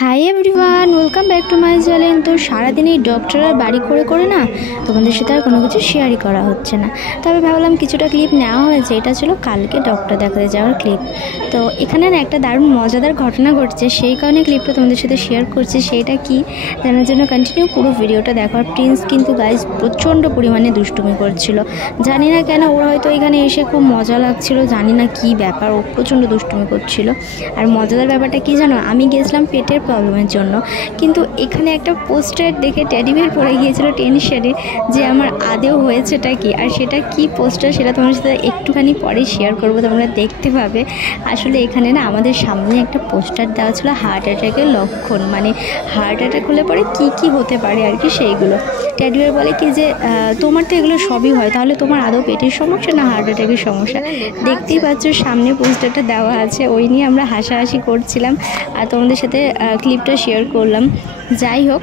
Hi everyone, welcome back to my channel. তো সারাদিন এই ডক্টররা বাড়ি করে না তোমাদের সাথে আর কোনো কিছু শেয়ারই করা হচ্ছে না। তবে ভাবলাম কিছুটা ক্লিপ নেওয়া হয়েছে, এটা ছিল কালকে ডক্টর দেখাতে যাওয়ার ক্লিপ। তো এখানে না একটা দারুণ মজাদার ঘটনা ঘটছে, সেই কারণে ক্লিপটা তোমাদের সাথে শেয়ার করছি। সেইটা কি জানার জন্য কন্টিনিউ পুরো ভিডিওটা দেখো। আর প্রিন্স কিন্তু গাইজ প্রচণ্ড পরিমাণে দুষ্টুমি করছিল, জানি না কেন। ওর হয়তো এখানে এসে খুব মজা লাগছিল, জানি না কি ব্যাপার, ও প্রচণ্ড দুষ্টুমি করছিল। আর মজাদার ব্যাপারটা কি জানো, আমি গেছিলাম পেটের প্রবলেমের জন্য, কিন্তু এখানে একটা পোস্টার দেখে টেডি বিয়ার পড়ে গিয়েছিল টেনশনে যে আমার আদেও হয়েছেটা কি। আর সেটা কি পোস্টার সেটা তোমার সাথে একটুখানি পরে শেয়ার করবো, তোমরা দেখতে পাবে। আসলে এখানে না আমাদের সামনে একটা পোস্টার দেওয়া ছিল হার্ট অ্যাটাকের লক্ষণ, মানে হার্ট অ্যাটাক হলে পরে কি কি হতে পারে আর কি সেইগুলো। টেডি বিয়ার বলে কি যে তোমার তো এগুলো সবই হয়, তাহলে তোমার আদৌ পেটের সমস্যা না হার্ট অ্যাটাকের সমস্যা। দেখতেই পাচ্ছ সামনে পোস্টারটা দেওয়া আছে, ওই নিয়ে আমরা হাসাহাসি করছিলাম আর তোমাদের সাথে ক্লিপটা শেয়ার করলাম। যাই হোক,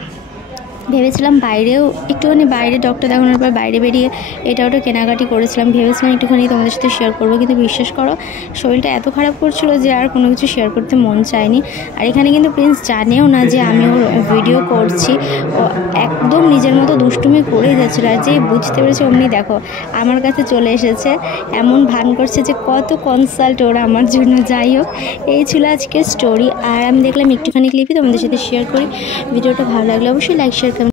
ভেবেছিলাম বাইরেও একটুখানি, বাইরে ডক্টর দেখানোর পর বাইরে বেরিয়ে এটা ওটা কেনাকাটি করেছিলাম, ভেবেছিলাম একটুখানি তোমাদের সাথে শেয়ার করবো, কিন্তু বিশ্বাস করো শরীরটা এত খারাপ করছিলো যে আর কোনো কিছু শেয়ার করতে মন চায়নি। আর এখানে কিন্তু প্রিন্স জানেও না যে আমি ওর ভিডিও করছি, ও একদম নিজের মতো দুষ্টুমি করেই যাচ্ছিলো। আর যে বুঝতে পেরেছে অমনি দেখো আমার কাছে চলে এসেছে, এমন ভান করছে যে কত কনসাল্ট ওরা আমার জন্য। যাই হোক, এই ছিল আজকের স্টোরি। আর আমি দেখলাম একটুখানি ক্লিপই তোমাদের সাথে শেয়ার করি। ভিডিওটা ভালো লাগলে অবশ্যই লাইক শেয়ার